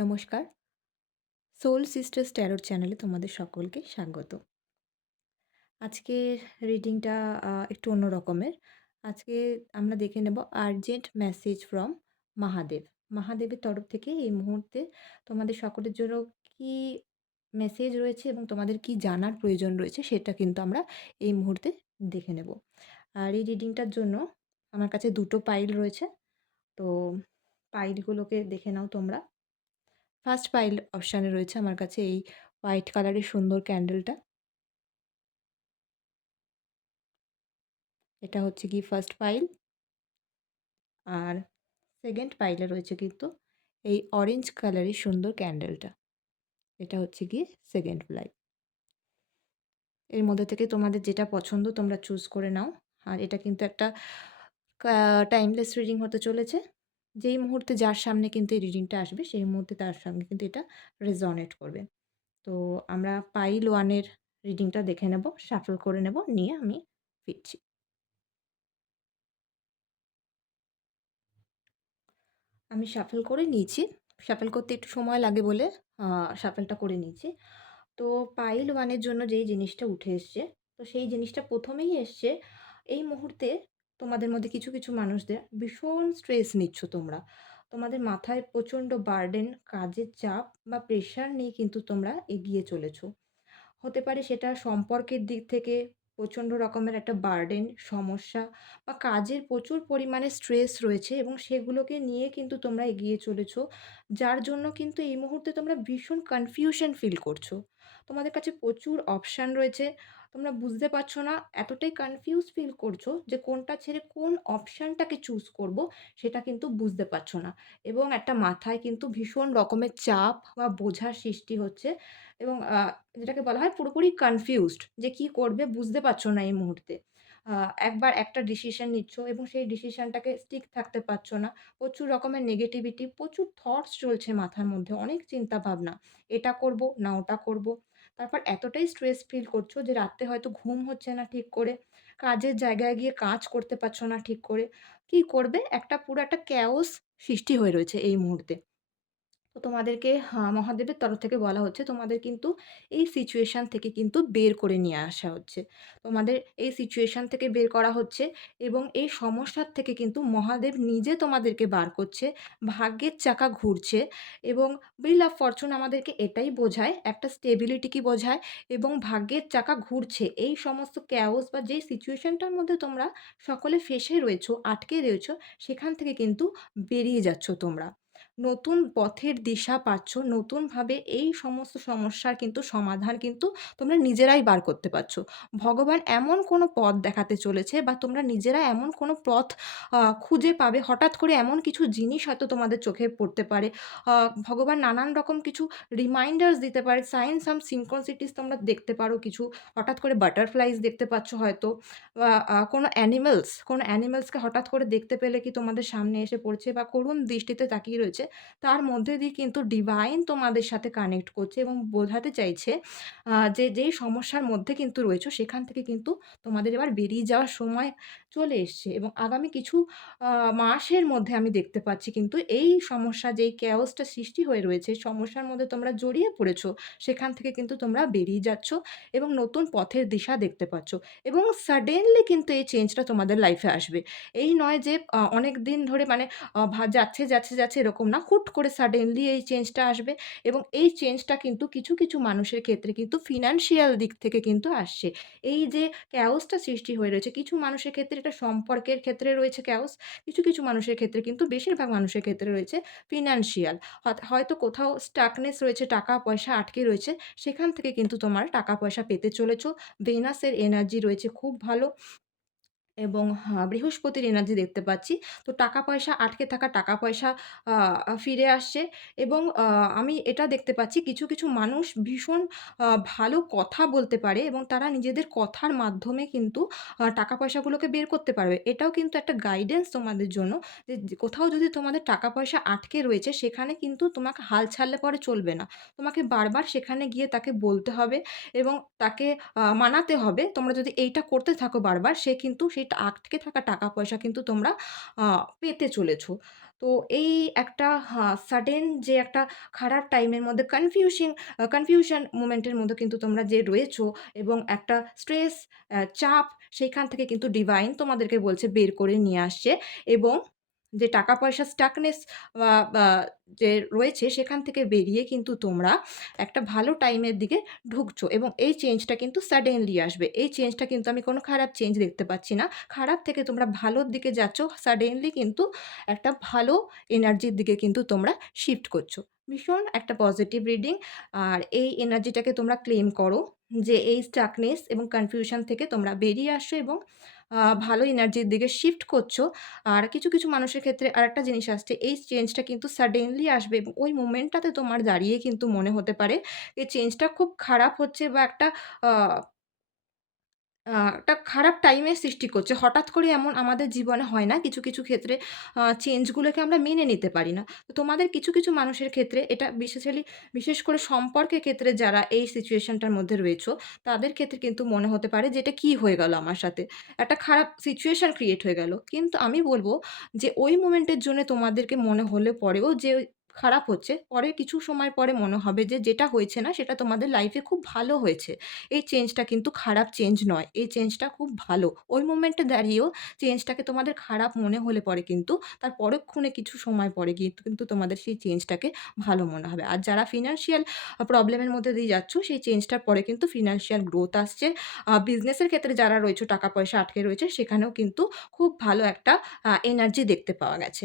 নমস্কার। Soul sisters tarot চ্যানেলে তোমাদের সকলকে স্বাগত। আজকের রিডিংটা একটু অন্য রকমের। আজকে আমরা দেখে নেব আর্জেন্ট মেসেজ ফ্রম মহাদেব। মহাদেবের তরফ থেকে এই মুহূর্তে তোমাদের সকলের জন্য কী মেসেজ রয়েছে এবং তোমাদের কী জানার প্রয়োজন রয়েছে সেটা কিন্তু আমরা এই মুহূর্তে দেখে নেব। আর এই রিডিংটার জন্য আমার কাছে ২ টো পাইল রয়েছে। তো পাইলগুলোকে দেখে নাও তোমরা। ফার্স্ট পাইল অপশানে রয়েছে আমার কাছে এই হোয়াইট কালারের সুন্দর ক্যান্ডেলটা। এটা হচ্ছে গিয়ে ফার্স্ট পাইল। আর সেকেন্ড পাইলে রয়েছে কিন্তু এই অরেঞ্জ কালারের সুন্দর ক্যান্ডেলটা। এটা হচ্ছে গিয়ে সেকেন্ড পাইল। এর মধ্যে থেকে তোমাদের যেটা পছন্দ তোমরা চুজ করে নাও। আর এটা কিন্তু একটা টাইমলেস রিডিং হতে চলেছে। যেই মুহূর্তে যার সামনে কিন্তু এই রিডিংটা আসবে সেই মুহূর্তে তার সঙ্গে কিন্তু এটা রেজনেট করবে। তো আমরা পাইল 1 এর রিডিংটা দেখে নেব, শাফল করে নেব, নিয়ে আমি ফিরছি। আমি শাফল করে নিয়েছি। শাফল করতে একটু সময় লাগে বলে শাফলটা করে নিয়েছি। তো পাইল 1 এর জন্য যেই জিনিসটা উঠে এসছে, তো সেই জিনিসটা ১ম এই এসছে, এই মুহূর্তে তোমাদের মধ্যে কিছু, কিছু মানুষদের ভীষণ স্ট্রেস নিচ্ছ তোমরা। তোমাদের মাথায় প্রচণ্ড বার্ডেন, কাজের চাপ বা প্রেশার নিয়ে কিন্তু তোমরা এগিয়ে চলেছ। হতে পারে সেটা সম্পর্কের দিক থেকে প্রচণ্ড রকমের একটা বার্ডেন, সমস্যা বা কাজের প্রচুর পরিমাণে স্ট্রেস রয়েছে এবং সেগুলোকে নিয়ে কিন্তু তোমরা এগিয়ে চলেছো। যার জন্য কিন্তু এই মুহূর্তে তোমরা ভীষণ কনফিউশন ফিল করছো। তোমাদের কাছে প্রচুর অপশান রয়েছে। তোমরা বুঝতে পারছো না, এতটাই কনফিউজ ফিল করছো যে কোনটা ছেড়ে কোন অপশানটাকে চুজ করব সেটা কিন্তু বুঝতে পারছো না। এবং একটা মাথায় কিন্তু ভীষণ রকমের চাপ বা বোঝার সৃষ্টি হচ্ছে এবং যেটাকে বলা হয় পুরোপুরি কনফিউজড যে কি করবে বুঝতে পারছো না এই মুহূর্তে। আ একবার একটা ডিসিশন নিচ্ছ এবং সেই ডিসিশনটাকে স্টিক থাকতে পারছো না। প্রচুর রকমের নেগেটিভিটি, প্রচুর থটস চলছে মাথার মধ্যে, অনেক চিন্তাভাবনা। এটা করব না ওটা করব। তারপর এতটাই স্ট্রেস ফিল করছো যে রাত্রে হয়তো ঘুম হচ্ছে না ঠিক করে। কাজের জায়গায় গিয়ে কাজ করতে পারছো না ঠিক করে। কি করবে? একটা পুরো একটা chaos সৃষ্টি হয়ে রয়েছে এই মুহূর্তে। তো তোমাদেরকে মহাদেবের তরফ থেকে বলা হচ্ছে তোমাদের কিন্তু এই সিচুয়েশান থেকে কিন্তু বের করে নিয়ে আসা হচ্ছে। তোমাদের এই সিচুয়েশান থেকে বের করা হচ্ছে এবং এই সমস্যার থেকে কিন্তু মহাদেব নিজে তোমাদেরকে বার করছে। ভাগ্যের চাকা ঘুরছে এবং হুইল অফ ফরচুন আমাদেরকে এটাই বোঝায়, একটা স্টেবিলিটিকে বোঝায় এবং ভাগ্যের চাকা ঘুরছে। এই সমস্ত chaos বা যেই সিচুয়েশানটার মধ্যে তোমরা সকলে ফেঁসে রয়েছো, আটকে রয়েছো, সেখান থেকে কিন্তু বেরিয়ে যাচ্ছ তোমরা। নতুন পথের দিশা পাচ্ছ, নতুনভাবে এই সমস্ত সমস্যার কিন্তু সমাধান কিন্তু তোমরা নিজেরাই বার করতে পারছো। ভগবান এমন কোনো পথ দেখাতে চলেছে বা তোমরা নিজেরা এমন কোনো পথ খুঁজে পাবে, হঠাৎ করে এমন কিছু জিনিস হয়তো তোমাদের চোখে পড়তে পারে। আ ভগবান নানান রকম কিছু রিমাইন্ডার্স দিতে পারে, সাইন সাম সিনক্রোনিসিটিস তোমরা দেখতে পারো কিছু। হঠাৎ করে বাটারফ্লাইজ দেখতে পাচ্ছ হয়তো বা কোনো অ্যানিমালসকে হঠাৎ করে দেখতে পেলে কি তোমাদের সামনে এসে পড়ছে বা করুণ দৃষ্টিতে তাকিয়ে রয়েছে। তার মধ্যে দিয়ে কিন্তু ডিভাইন তোমাদের সাথে কানেক্ট করছে এবং বোঝাতে চাইছে যে যেই সমস্যার মধ্যে কিন্তু রয়েছো সেখান থেকে কিন্তু তোমাদের এবার বেরিয়ে যাওয়ার সময় চলে এসছে এবং আগামী কিছু আ মাসের মধ্যে আমি দেখতে পাচ্ছি কিন্তু এই সমস্যা যেই chaos টা সৃষ্টি হয়ে রয়েছে, সমস্যার মধ্যে তোমরা জড়িয়ে পড়েছো, সেখান থেকে কিন্তু তোমরা বেরিয়ে যাচ্ছ এবং নতুন পথের দিশা দেখতে পাচ্ছ এবং সাডেনলি কিন্তু এই চেঞ্জটা তোমাদের লাইফে আসবে। এই নয় যে অনেকদিন ধরে মানে যাচ্ছে এরকম না। হুট করে সাডেনলি এই চেঞ্জটা আসবে এবং এই চেঞ্জটা কিন্তু কিছু, কিছু মানুষের ক্ষেত্রে কিন্তু ফিন্যান্সিয়াল দিক থেকে কিন্তু আসছে। এই যে chaos টা সৃষ্টি হয়ে রয়েছে, কিছু মানুষের ক্ষেত্রে এটা সম্পর্কের ক্ষেত্রে রয়েছে chaos, কিছু, কিছু মানুষের ক্ষেত্রে কিন্তু বেশিরভাগ মানুষের ক্ষেত্রে রয়েছে ফিন্যান্সিয়াল। হয়তো কোথাও স্টাকনেস রয়েছে, টাকা-পয়সা আটকে রয়েছে, সেখান থেকে কিন্তু তোমার টাকা-পয়সা পেতে চলেছ। ভেনাসের এনার্জি রয়েছে খুব ভালো। এবং বৃহস্পতির এনার্জি দেখতে পাচ্ছি। তো টাকা-পয়সা আটকে থাকা টাকা-পয়সা আ আ ফিরে আসছে এবং আমি এটা দেখতে পাচ্ছি কিছু, কিছু মানুষ ভীষণ ভালো কথা বলতে পারে এবং তারা নিজেদের কথার মাধ্যমে কিন্তু টাকা-পয়সাগুলোকে বের করতে পারবে। এটাও কিন্তু একটা গাইডেন্স তোমাদের জন্য যে কোথাও যদি তোমাদের টাকা-পয়সা আটকে রয়েছে সেখানে কিন্তু তোমাকে হাল ছাড়লে পরে চলবে না। তোমাকে বারবার সেখানে গিয়ে তাকে বলতে হবে এবং তাকে মানাতে হবে। তোমরা যদি এইটা করতে থাকো বারবার, সে কিন্তু সেই আটকে থাকা টাকা-পয়সা কিন্তু তোমরা আ পেতে চলেছো। তো এই একটা সাডেন যে একটা খারাপ টাইমের মধ্যে কনফিউশন মোমেন্ট এর মধ্যে কিন্তু তোমরা যে রয়েছো এবং একটা স্ট্রেস, চাপ সেইখান থেকে কিন্তু ডিভাইন তোমাদেরকে বলছে বের করে নিয়ে আসছে এবং যে টাকা-পয়সা স্টাকনেস বা বা যে রয়েছে সেখান থেকে বেরিয়ে কিন্তু তোমরা একটা ভালো টাইমের দিকে ঢুকছো এবং এই চেঞ্জটা কিন্তু সাডেনলি আসবে। এই চেঞ্জটা কিন্তু আমি কোনো খারাপ চেঞ্জ দেখতে পাচ্ছি না। খারাপ থেকে তোমরা ভালোর দিকে যাচ্ছ। সাডেনলি কিন্তু একটা ভালো এনার্জির দিকে কিন্তু তোমরা শিফট করছো। ভীষণ একটা পজিটিভ রিডিং। আর এই এনার্জিটাকে তোমরা ক্লেইম করো যে এই স্টাকনেস এবং কনফিউশন থেকে তোমরা বেরিয়ে আসছো এবং ভালো এনার্জির দিকে শিফট করছো। আর কিছু মানুষের ক্ষেত্রে আরেকটা জিনিস আসছে, এই চেঞ্জটা কিন্তু সাডেনলি আসবে এবং ওই মোমেন্টটাতে তোমার দাঁড়িয়ে কিন্তু মনে হতে পারে এই চেঞ্জটা খুব খারাপ হচ্ছে বা আ একটা খারাপ টাইমের সৃষ্টি করছে। হঠাৎ করে এমন আমাদের জীবনে হয় না? কিছু ক্ষেত্রে চেঞ্জগুলোকে আমরা মেনে নিতে পারি না। তো তোমাদের কিছু মানুষের ক্ষেত্রে এটা বিশেষ করে সম্পর্কের ক্ষেত্রে যারা এই সিচুয়েশনটার মধ্যে রয়েছো, তাদের ক্ষেত্রে কিন্তু মনে হতে পারে যে এটা কি হয়ে গেল আমার সাথে? একটা খারাপ সিচুয়েশন ক্রিয়েট হয়ে গেল। কিন্তু আমি বলব যে ওই মোমেন্টের জন্য তোমাদেরকে মনে হলে পরেও যে খারাপ হচ্ছে, পরে কিছু সময় পরে মনে হবে যে যেটা হয়েছে না সেটা তোমাদের লাইফে খুব ভালো হয়েছে। এই চেঞ্জটা কিন্তু খারাপ চেঞ্জ নয়। এই চেঞ্জটা খুব ভালো। ওই মোমেন্টে দাঁড়িয়েও চেঞ্জটাকে তোমাদের খারাপ মনে হলে পরে কিন্তু তার পরক্ষণে কিছু সময় পরে গিয়ে কিন্তু তোমাদের সেই চেঞ্জটাকে ভালো মনে হবে। আর যারা ফিন্যান্সিয়াল প্রবলেমের মধ্যে দিয়ে যাচ্ছ সেই চেঞ্জটার পরে কিন্তু ফিন্যান্সিয়াল গ্রোথ আসছে। বিজনেসের ক্ষেত্রে যারা রয়েছে টাকা-পয়সা আটকে রয়েছে সেখানেও কিন্তু খুব ভালো একটা এনার্জি দেখতে পাওয়া গেছে।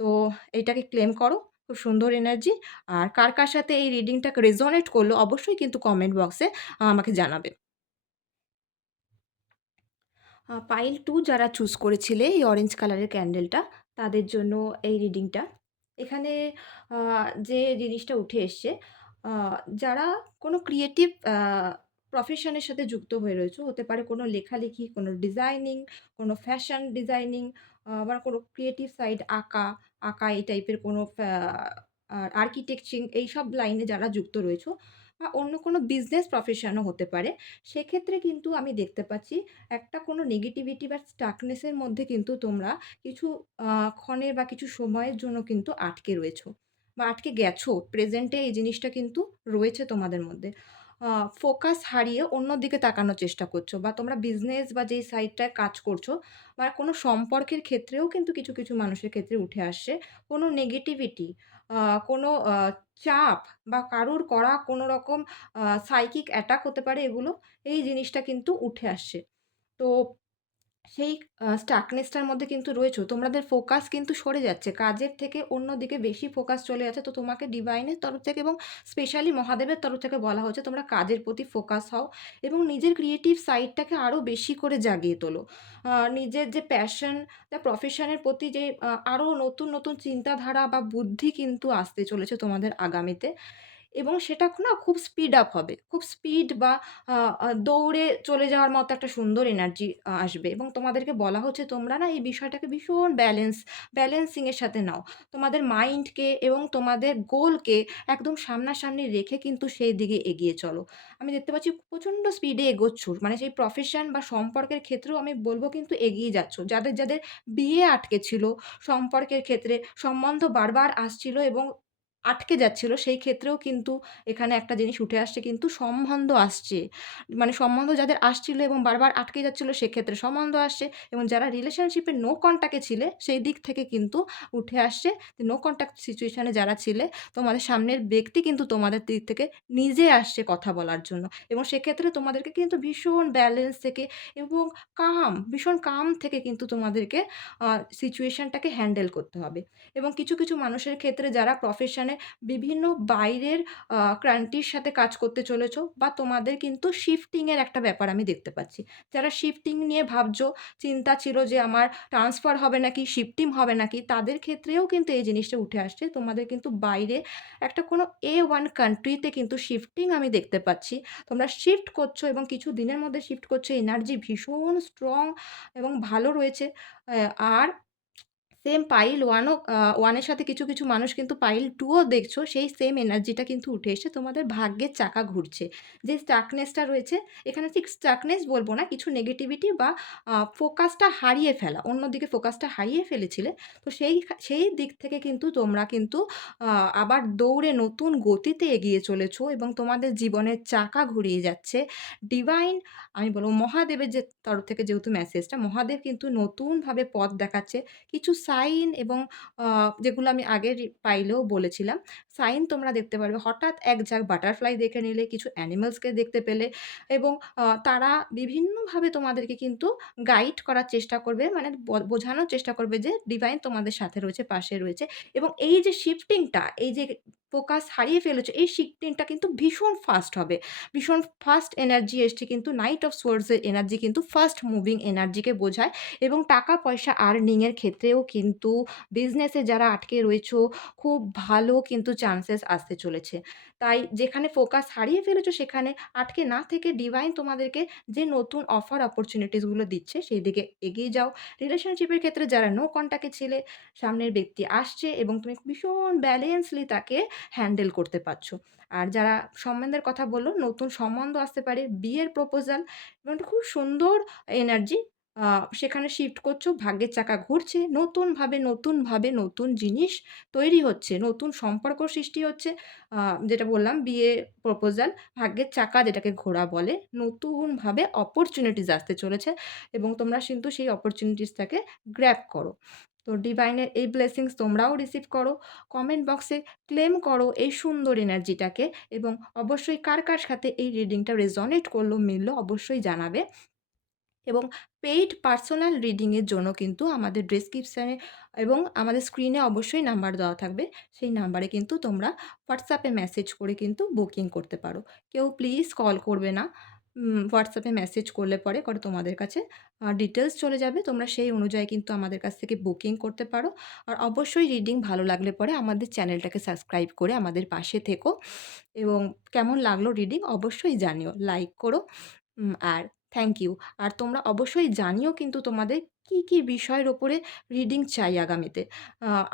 তো এইটাকে ক্লেম করো। খুব সুন্দর এনার্জি। আর কার সাথে এই রিডিংটা রেজোনেট করলো অবশ্যই কিন্তু কমেন্ট বক্সে আমাকে জানাবে। পাইল 2 যারা চুজ করেছিলে এই অরেঞ্জ কালারের ক্যান্ডেলটা, তাদের জন্য এই রিডিংটা। এখানে আ যে জিনিসটা উঠে এসছে, আ যারা কোনো ক্রিয়েটিভ প্রফেশন এর সাথে যুক্ত হয়ে রয়েছো, হতে পারে কোনো লেখালেখি, কোনো ডিজাইনিং, কোনো ফ্যাশন ডিজাইনিং বা কোনো ক্রিয়েটিভ সাইড আঁকা এই টাইপের কোনো আর্কিটেকচিং এইসব লাইনে যারা যুক্ত রয়েছো বা অন্য কোনো বিজনেস প্রফেশনও হতে পারে। সেক্ষেত্রে কিন্তু আমি দেখতে পাচ্ছি একটা কোনো নেগেটিভিটি বা স্টাকনেস এর মধ্যে কিন্তু তোমরা কিছু ক্ষণের বা কিছু সময়ের জন্য কিন্তু আটকে রয়েছো বা আটকে গেছো। প্রেজেন্টে এই জিনিসটা কিন্তু রয়েছে তোমাদের মধ্যে। আ ফোকাস হারিয়ে অন্যদিকে তাকানোর চেষ্টা করছো বা তোমরা বিজনেস বা যেই সাইডটায় কাজ করছো বা কোনো সম্পর্কের ক্ষেত্রেও কিন্তু কিছু মানুষের ক্ষেত্রে উঠে আসছে। কোনো নেগেটিভিটি, আ কোনো চাপ বা কারুর করা কোনো রকম সাইকিক অ্যাটাক হতে পারে এগুলো। এই জিনিসটা কিন্তু উঠে আসছে। তো সেই স্টাকনেসটার মধ্যে কিন্তু রয়েছো। তোমাদের ফোকাস কিন্তু সরে যাচ্ছে। কাজের থেকে অন্যদিকে বেশি ফোকাস চলে যাচ্ছে। তো তোমাকে ডিভাইনের তরফ থেকে এবং স্পেশালি মহাদেবের তরফ থেকে বলা হচ্ছে তোমরা কাজের প্রতি ফোকাস হও এবং নিজের ক্রিয়েটিভ সাইডটাকে আরো বেশি করে জাগিয়ে তোলো। নিজের যে প্যাশন, প্রফেশনের প্রতি যে আরো নতুন চিন্তাধারা বা বুদ্ধি কিন্তু আসতে চলেছে তোমাদের আগামীতে। এবং সেটা না খুব স্পিড আপ হবে। খুব স্পিড বা আ আ দৌড়ে চলে যাওয়ার মতো একটা সুন্দর এনার্জি আসবে এবং তোমাদেরকে বলা হচ্ছে তোমরা না এই বিষয়টাকে ভীষণ ব্যালেন্সিং এর সাথে নাও। তোমাদের মাইন্ডকে এবং তোমাদের গোলকে একদম সামনাসামনি রেখে কিন্তু সেই দিকে এগিয়ে চলো। আমি দেখতে পাচ্ছি প্রচণ্ড স্পিডে এগোচ্ছ। মানে সেই প্রফেশন বা সম্পর্কের ক্ষেত্রেও আমি বলব কিন্তু এগিয়ে যাচ্ছ। যাদের বিয়ে আটকে ছিল, সম্পর্কের ক্ষেত্রে সম্বন্ধ বারবার আসছিল এবং আটকে যাচ্ছিল, সেই ক্ষেত্রেও কিন্তু এখানে একটা জিনিস উঠে আসছে কিন্তু সম্বন্ধ আসছে। মানে সম্বন্ধ যাদের আসছিল এবং বারবার আটকে যাচ্ছিল সেক্ষেত্রে সম্বন্ধ আসছে এবং যারা রিলেশনশিপে নো কনট্যাক্ট এ ছিলে সেই দিক থেকে কিন্তু উঠে আসছে যে নো কনট্যাক্ট সিচুয়েশন এ যারা ছিলে তোমাদের সামনের ব্যক্তি কিন্তু তোমাদের দিক থেকে নিজে আসছে কথা বলার জন্য এবং সেক্ষেত্রে তোমাদেরকে কিন্তু ভীষণ ব্যালেন্স থেকে এবং ভীষণ কাম থেকে কিন্তু তোমাদেরকে সিচুয়েশনটাকে হ্যান্ডেল করতে হবে এবং কিছু মানুষের ক্ষেত্রে যারা প্রফেশনে বিভিন্ন বাইরের কান্ট্রির সাথে কাজ করতে চলেছো বা তোমাদের কিন্তু শিফটিং এর একটা ব্যাপার আমি দেখতে পাচ্ছি। যারা শিফটিং নিয়ে ভাবছো, চিন্তা ছিল যে আমার ট্রান্সফার হবে নাকি, শিফটিং হবে নাকি, তাদের ক্ষেত্রেও কিন্তু এই জিনিসটা উঠে আসছে। তোমাদের কিন্তু বাইরে একটা কোনো A1 কান্ট্রিতে কিন্তু শিফটিং আমি দেখতে পাচ্ছি। তোমরা শিফট করছো এবং কিছু দিনের মধ্যে শিফট করছো। এনার্জি ভীষণ স্ট্রং এবং ভালো রয়েছে। আর সেম পাইল 1 ও 1 এর সাথে কিছু মানুষ কিন্তু পাইল 2 ও দেখছো, সেই সেম এনার্জিটা কিন্তু উঠে এসে তোমাদের ভাগ্যের চাকা ঘুরছে। যে স্টাকনেসটা রয়েছে, এখানে ঠিক স্টাকনেস বলব না, কিছু নেগেটিভিটি বা ফোকাসটা হারিয়ে ফেলা। অন্যদিকে ফোকাসটা হারিয়ে ফেলেছিলে। তো সেই দিক থেকে কিন্তু তোমরা কিন্তু আ আবার দৌড়ে নতুন গতিতে এগিয়ে চলেছো এবং তোমাদের জীবনের চাকা ঘুরিয়ে যাচ্ছে। ডিভাইন, আমি বলব মহাদেবের যে তরফ থেকে যেহেতু মেসেজটা, মহাদেব কিন্তু নতুনভাবে পথ দেখাচ্ছে। কিছু সাইন এবং আ যেগুলো আমি আগের পাইলেও বলেছিলাম, সাইন তোমরা দেখতে পারবে। হঠাৎ এক ঝাঁক বাটারফ্লাই দেখে নিলে, কিছু অ্যানিমালসকে দেখতে পেলে এবং তারা বিভিন্নভাবে তোমাদেরকে কিন্তু গাইড করার চেষ্টা করবে। মানে বোঝানোর চেষ্টা করবে যে ডিভাইন তোমাদের সাথে রয়েছে, পাশে রয়েছে এবং এই যে শিফটিংটা, এই যে ফোকাস হারিয়ে ফেলেছো, এই শিফটিংটা কিন্তু ভীষণ ফাস্ট হবে। ভীষণ ফাস্ট এনার্জি এসছে, কিন্তু নাইট অফ সোর্স এর এনার্জি কিন্তু ফাস্ট মুভিং এনার্জিকে বোঝায় এবং টাকা-পয়সা আর্নিং এর ক্ষেত্রেও কিন্তু বিজনেসে যারা আটকে রয়েছো, খুব ভালো কিন্তু চান্সেস আসতে চলেছে। তাই যেখানে ফোকাস হারিয়ে ফেলেছো, সেখানে আটকে না থেকে ডিভাইন তোমাদেরকে যে নতুন অফার অপরচুনিটিস গুলো দিচ্ছে, সেই দিকে এগিয়ে যাও। রিলেশনশিপের ক্ষেত্রে যারা নো কনট্যাক্ট এ ছিলে, সামনের ব্যক্তি আসছে এবং তুমি ভীষণ ব্যালেন্সলি তাকে হ্যান্ডেল করতে পারছো। আর যারা সম্বন্ধের কথা বলল, নতুন সম্বন্ধ আসতে পারে, বিয়ের প্রপোজাল এবং একটা খুব সুন্দর এনার্জি আ সেখানে শিফট করছো, ভাগ্যের চাকা ঘুরছে, নতুনভাবে নতুন জিনিস তৈরি হচ্ছে, নতুন সম্পর্ক সৃষ্টি হচ্ছে। আ যেটা বললাম, বিয়ে প্রপোজাল, ভাগ্যের চাকা যেটাকে ঘোরা বলে, নতুনভাবে অপরচুনিটিস আসতে চলেছে এবং তোমরা কিন্তু সেই অপরচুনিটিসটাকে গ্র্যাব করো। তো ডিভাইনের এই ব্লেসিংস তোমরাও রিসিভ করো। কমেন্ট বক্সে ক্লেম করো এই সুন্দর এনার্জিটাকে এবং অবশ্যই কার সাথে এই রিডিংটা রেজোনেট করলো, মিললো, অবশ্যই জানাবে। এবং পেইড পার্সোনাল রিডিং এর জন্য কিন্তু আমাদের ডেসক্রিপশনে এবং আমাদের স্ক্রিনে অবশ্যই নাম্বার দেওয়া থাকবে। সেই নাম্বারে কিন্তু তোমরা WhatsApp এ মেসেজ করে কিন্তু বুকিং করতে পারো। কেউ প্লিজ কল করবে না। WhatsApp এ মেসেজ করলে পরে তোমাদের কাছে ডিটেইলস চলে যাবে। তোমরা সেই অনুযায়ী কিন্তু আমাদের কাছ থেকে বুকিং করতে পারো। আর অবশ্যই রিডিং ভালো লাগলে পরে আমাদের চ্যানেলটাকে সাবস্ক্রাইব করে আমাদের পাশে থেকো এবং কেমন লাগলো রিডিং অবশ্যই জানিও। লাইক করো। আর থ্যাংক ইউ। আর তোমরা অবশ্যই জানিও কিন্তু তোমাদের কি বিষয়ের উপরে রিডিং চাই আগামীতে।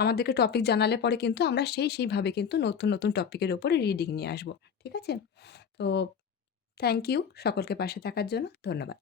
আমাদেরকে টপিক জানালে পরে কিন্তু আমরা সেইভাবে কিন্তু নতুন টপিকের উপরে রিডিং নিয়ে আসবো। ঠিক আছে? তো থ্যাংক ইউ সকলকে পাশে থাকার জন্য। ধন্যবাদ।